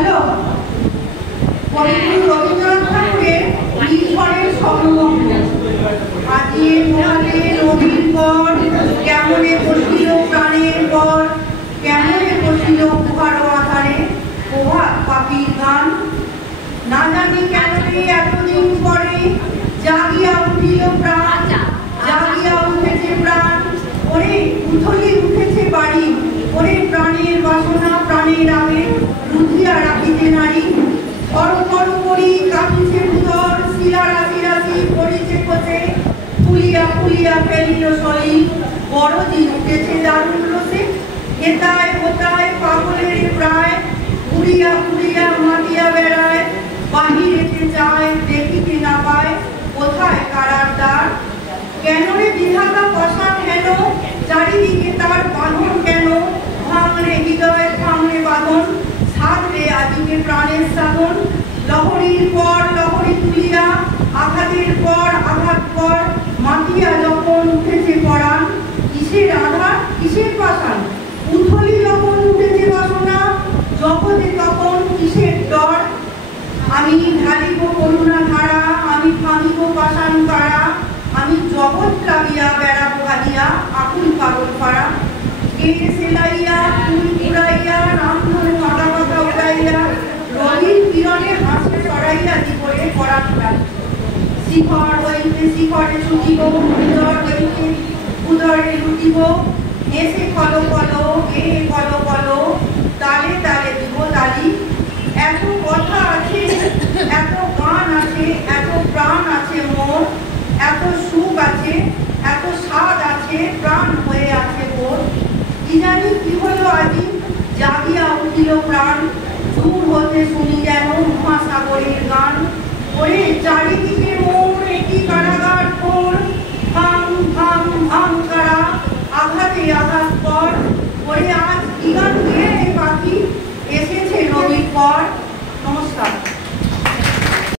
Hello, কবিগুরু রবীন্দ্রনাথ ঠাকুরের ঈশ্বরের স্বপ্নভঙ্গ। আজি পোহালে নদীর পর, কেমনে বসিল প্রাণের পর, কেমনে বসিল গুহার আধারে, প্রভাত পাখির গান। না জানি কেমনে এতদিন পরে জাগিয়া উঠিল প্রাণ, জাগিয়া উঠেছে প্রাণ। ওরে উথলি উঠেছে বাড়ি, ওরে প্রাণের বাসনা প্রাণের আবেগ রুধিয়া রাখিতে নারী। অরপর করি কাঁপিছে ভূতর, শিলা রাশি রাশি পড়িছে কোচে, ফুলিয়া ফুলিয়া ফেলিল সলি, বড় দিন উঠেছে দারুণ রসে। হেতায় হোতায় পাগলের প্রায়, ঘুরিয়া ঘুরিয়া মাতিয়া বেড়ায়, বাহিরেতে চায় দেখিতে না পায়, কোথায় কারার দ্বার। কেন রে বিধাতা পাষাণ হেন, চারিদিকে তার বাঁধন কেন, ভাঙলে হৃদয় ভাঙলে বাঁধন, সাধলে আজকে প্রাণের সাধন। লহরীর পর লহরী তুলিয়া, আঘাতের পর আঘাত পর, মাতিয়া যখন উঠেছে পরাণ, কিসের আধার কিসের পাষাণ। উথলি যখন উঠেছে বাসনা, জগতে তখন কিসের ডর। আমি ঢালিব করুণা ধারা, আমি ভাঙিব পাষাণ কারা, আমি জগৎ লাগিয়া বেড়াবো গালিয়া, আকুল পাগল পাড়া। কে সেলাইয়া ফুল উড়াইয়া, রামধনু মাথা মাথা উড়াইয়া, রবির কিরণে হাসি সরাইয়া জীবনে পরাণ প্রাণ। শিখর হইতে শিখরে ছুটিব, উদর হইতে উদরে লুটিব, এসে কলো কলো গে কলো কলো, তালে তালে দিব তালি। এত কথা আছে, এত গান আছে, এত প্রাণ আছে মোর, এত সুখ আছে, এত স্বাদ আছে, প্রাণ হয়ে আছে মোর। কি জানি কি হলো আজি, জাগিয়া উঠিল প্রাণ, দূর হতে শুনি যেন মহাসাগরের গান। ওরে চারিদিকে মোর একই কারাগার ঘোর, ভাঙ ভাঙ ভাঙ কারা, আঘাতে আঘাত পর। ওরে আজ কি গান গেয়ে পাখি, এসেছে নদীর পর।